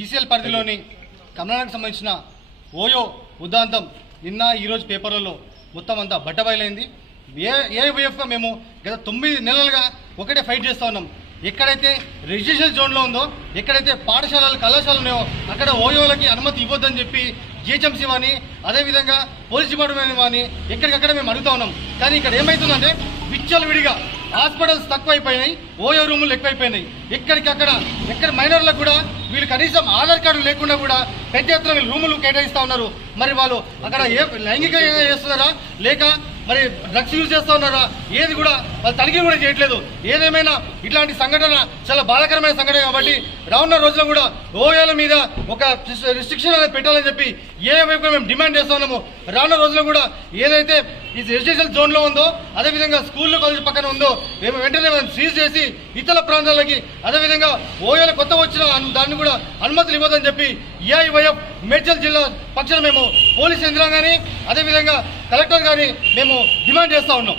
ECL పరిధిలోని కమలానికి సంబంధించిన OYO ఉదాంతం నిన్న ఈరోజు పేపర్లలో మొత్తం అంతా బట్టబయలైంది. ఏఐవైఎఫ్గా మేము గత 9 నెలలుగా ఒకటే ఫైట్ చేస్తూ ఉన్నాం. ఎక్కడైతే రెసిడెన్షియల్ జోన్లో ఉందో, ఎక్కడైతే పాఠశాలలు కళాశాలలు ఉన్నాయో అక్కడ ఓయోలకి అనుమతి ఇవ్వద్దని చెప్పి జిహెచ్ఎంసీ వాని, అదేవిధంగా పోలీస్ డిపార్ట్మెంట్ వాని ఎక్కడికక్కడ మేము అడుగుతా ఉన్నాం. కానీ ఇక్కడ ఏమవుతుందంటే విచ్చలవిడిగా హాస్పిటల్స్ తక్కువైపోయినాయి, ఓయో రూములు ఎక్కువైపోయినాయి. ఎక్కడికక్కడ ఎక్కడ మైనర్లకు కూడా వీళ్ళు కనీసం ఆధార్ కార్డు లేకుండా కూడా పెద్ద ఎత్తున వీళ్ళు రూములు కేటాయిస్తూ ఉన్నారు. మరి వాళ్ళు అక్కడ లైంగికంగా చేస్తున్నారా లేక మరి డ్రగ్స్ యూజ్ చేస్తూ ఉన్నారా ఏది కూడా వాళ్ళు తనిఖీ కూడా చేయట్లేదు. ఏదేమైనా ఇట్లాంటి సంఘటన చాలా బాధాకరమైన సంఘటన కాబట్టి రానున్న రోజుల్లో కూడా ఓయోల మీద ఒక రిస్ట్రిక్షన్ అనేది పెట్టాలని చెప్పి ఏవైపు మేము డిమాండ్ చేస్తూ ఉన్నాము. రానున్న రోజుల్లో కూడా ఏదైతే ఈ రెసిడెన్షియల్ జోన్లో ఉందో, అదేవిధంగా స్కూల్లో కాలేజ్ పక్కన ఉందో మేము వెంటనే మనం సీజ్ చేసి ఇతర ప్రాంతాలకి, అదేవిధంగా ఓయోల కొత్త వచ్చిన దాన్ని కూడా అనుమతులు ఇవ్వదని చెప్పి ఏఐవైఎఫ్ మేడ్చల్ జిల్లా పక్షాన మేము పోలీస్ యంత్రాంగాన్ని, అదేవిధంగా కలెక్టర్ గారిని మేము డిమాండ్ చేస్తూ ఉన్నాం.